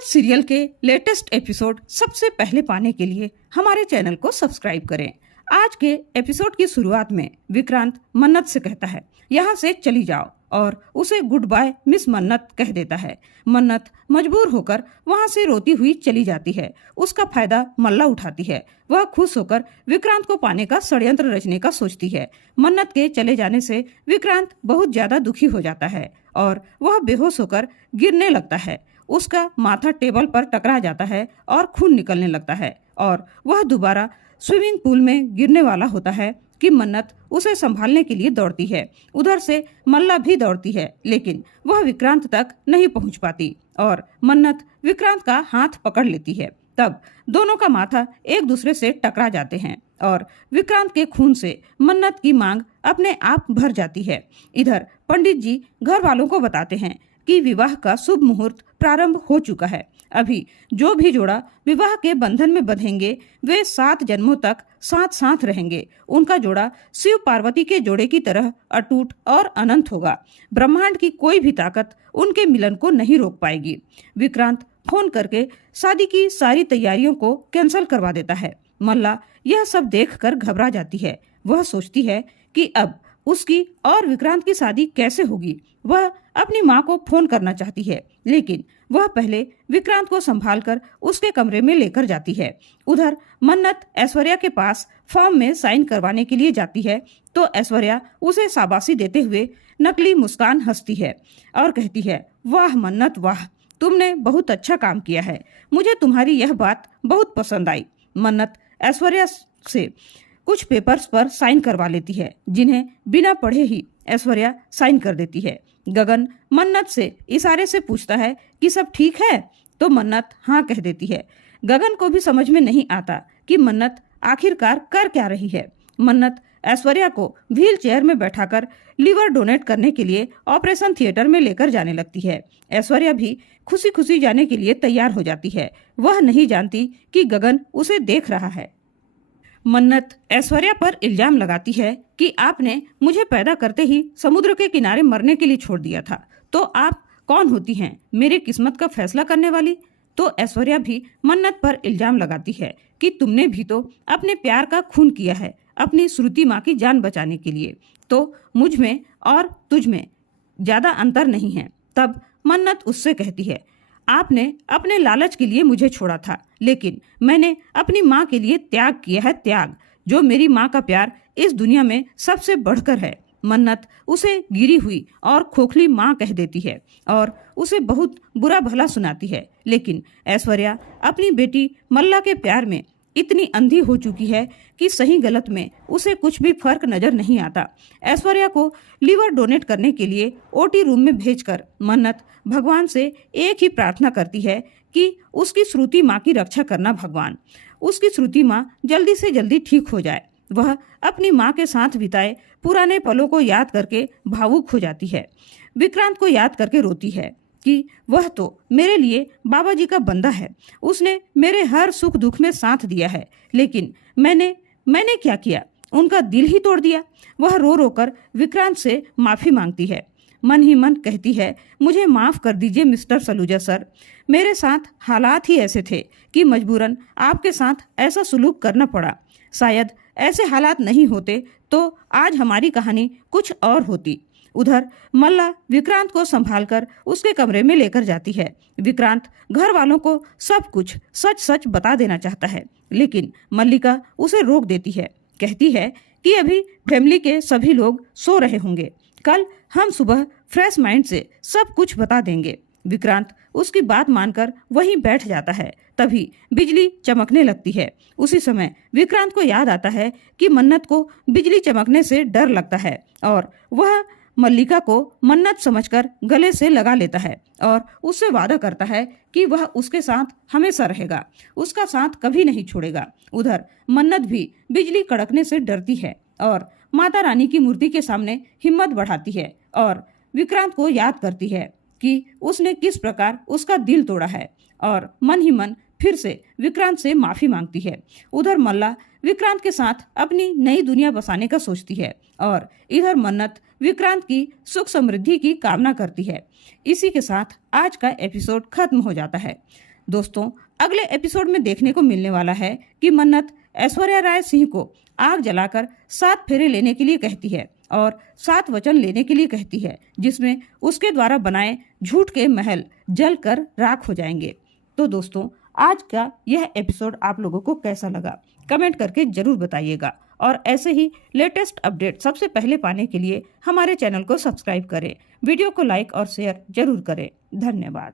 मन्नत सीरियल के latest episode सबसे पहले पाने के लिए हमारे चैनल को सब्सक्राइब करें। आज के एपिसोड की शुरुआत में विक्रांत मन्नत से कहता है यहाँ से चली जाओ और उसे गुड बाय मिस मन्नत कह देता है। मन्नत मजबूर होकर वहां से रोती हुई चली जाती है। उसका फायदा मल्ला उठाती है। वह खुश होकर विक्रांत को पाने का षड्यंत्र रचने का सोचती है। मन्नत के चले जाने से विक्रांत बहुत ज्यादा दुखी हो जाता है और वह बेहोश होकर गिरने लगता है। उसका माथा टेबल पर टकरा जाता है और खून निकलने लगता है और वह दोबारा स्विमिंग पूल में गिरने वाला होता है कि मन्नत उसे संभालने के लिए दौड़ती है। उधर से मल्ला भी दौड़ती है, लेकिन वह विक्रांत तक नहीं पहुंच पाती और मन्नत विक्रांत का हाथ पकड़ लेती है। तब दोनों का माथा एक दूसरे से टकरा जाते हैं और विक्रांत के खून से मन्नत की मांग अपने आप भर जाती है। इधर पंडित जी घर वालों को बताते हैं कि विवाह का शुभ मुहूर्त प्रारंभ हो चुका है। अभी जो भी जोड़ा विवाह के बंधन में बंधेंगे वे 7 जन्मों तक साथ साथ रहेंगे। उनका जोड़ा शिव पार्वती के जोड़े की तरह अटूट और अनंत होगा। ब्रह्मांड की कोई भी ताकत उनके मिलन को नहीं रोक पाएगी। विक्रांत फोन करके शादी की सारी तैयारियों को कैंसिल करवा देता है। मल्ला यह सब देखकर घबरा जाती है। वह सोचती है कि अब उसकी और विक्रांत की शादी कैसे होगी। वह अपनी माँ को फोन करना चाहती है, लेकिन वह पहले विक्रांत को संभालकर उसके कमरे में लेकर जाती है। उधर मन्नत ऐश्वर्या के पास फॉर्म में साइन करवाने के लिए जाती है तो ऐश्वर्या उसे शाबाशी देते हुए नकली मुस्कान हंसती है और कहती है, वाह मन्नत वाह, तुमने बहुत अच्छा काम किया है। मुझे तुम्हारी यह बात बहुत पसंद आई। मन्नत ऐश्वर्या से कुछ पेपर्स पर साइन करवा लेती है, जिन्हें बिना पढ़े ही ऐश्वर्या साइन कर देती है। गगन मन्नत से इशारे से पूछता है कि सब ठीक है, तो मन्नत हाँ कह देती है। गगन को भी समझ में नहीं आता कि मन्नत आखिरकार कर क्या रही है। मन्नत ऐश्वर्या को व्हील चेयर में बैठाकर लीवर डोनेट करने के लिए ऑपरेशन थिएटर में लेकर जाने लगती है। ऐश्वर्या भी खुशी खुशी जाने के लिए तैयार हो जाती है। वह नहीं जानती कि गगन उसे देख रहा है। मन्नत ऐश्वर्या पर इल्जाम लगाती है कि आपने मुझे पैदा करते ही समुद्र के किनारे मरने के लिए छोड़ दिया था, तो आप कौन होती हैं मेरी किस्मत का फैसला करने वाली। तो ऐश्वर्या भी मन्नत पर इल्जाम लगाती है कि तुमने भी तो अपने प्यार का खून किया है अपनी श्रुति माँ की जान बचाने के लिए, तो मुझ में और तुझ में ज्यादा अंतर नहीं है। तब मन्नत उससे कहती है, आपने अपने लालच के लिए मुझे छोड़ा था, लेकिन मैंने अपनी माँ के लिए त्याग किया है, त्याग जो मेरी माँ का प्यार इस दुनिया में सबसे बढ़कर है। मन्नत उसे गिरी हुई और खोखली माँ कह देती है और उसे बहुत बुरा भला सुनाती है, लेकिन ऐश्वर्या अपनी बेटी मल्ला के प्यार में इतनी अंधी हो चुकी है कि सही गलत में उसे कुछ भी फर्क नजर नहीं आता। ऐश्वर्या को लीवर डोनेट करने के लिए ओटी रूम में भेजकर मन्नत भगवान से एक ही प्रार्थना करती है कि उसकी श्रुति माँ की रक्षा करना भगवान, उसकी श्रुति माँ जल्दी से जल्दी ठीक हो जाए। वह अपनी माँ के साथ बिताए पुराने पलों को याद करके भावुक हो जाती है। विक्रांत को याद करके रोती है कि वह तो मेरे लिए बाबा जी का बंदा है, उसने मेरे हर सुख दुख में साथ दिया है, लेकिन मैंने क्या किया, उनका दिल ही तोड़ दिया। वह रो रो कर विक्रांत से माफी मांगती है। मन ही मन कहती है, मुझे माफ कर दीजिए मिस्टर सलूजा सर, मेरे साथ हालात ही ऐसे थे कि मजबूरन आपके साथ ऐसा सुलूक करना पड़ा। शायद ऐसे हालात नहीं होते तो आज हमारी कहानी कुछ और होती। उधर मल्ला विक्रांत को संभालकर उसके कमरे में लेकर जाती है। विक्रांत घर वालों को सब कुछ सच सच बता देना चाहता है, लेकिन मल्लिका उसे रोक देती है। कहती है कि अभी फैमिली के सभी लोग सो रहे होंगे, कल हम सुबह फ्रेश माइंड से सब कुछ बता देंगे। विक्रांत उसकी बात मानकर वहीं बैठ जाता है। तभी बिजली चमकने लगती है। उसी समय विक्रांत को याद आता है कि मन्नत को बिजली चमकने से डर लगता है और वह मल्लिका को मन्नत समझकर गले से लगा लेता है और उससे वादा करता है कि वह उसके साथ हमेशा रहेगा, उसका साथ कभी नहीं छोड़ेगा। उधर मन्नत भी बिजली कड़कने से डरती है और माता रानी की मूर्ति के सामने हिम्मत बढ़ाती है और विक्रांत को याद करती है कि उसने किस प्रकार उसका दिल तोड़ा है और मन ही मन फिर से विक्रांत से माफी मांगती है। उधर मल्ला विक्रांत के साथ अपनी नई दुनिया बसाने का सोचती है और इधर मन्नत विक्रांत की सुख समृद्धि की कामना करती है। इसी के साथ आज का एपिसोड खत्म हो जाता है। दोस्तों, अगले एपिसोड में देखने को मिलने वाला है कि मन्नत ऐश्वर्या राय सिंह को आग जलाकर 7 फेरे लेने के लिए कहती है और 7 वचन लेने के लिए कहती है, जिसमें उसके द्वारा बनाए झूठ के महल जलकर राख हो जाएंगे। तो दोस्तों, आज का यह एपिसोड आप लोगों को कैसा लगा, कमेंट करके जरूर बताइएगा और ऐसे ही लेटेस्ट अपडेट सबसे पहले पाने के लिए हमारे चैनल को सब्सक्राइब करें। वीडियो को लाइक और शेयर जरूर करें। धन्यवाद।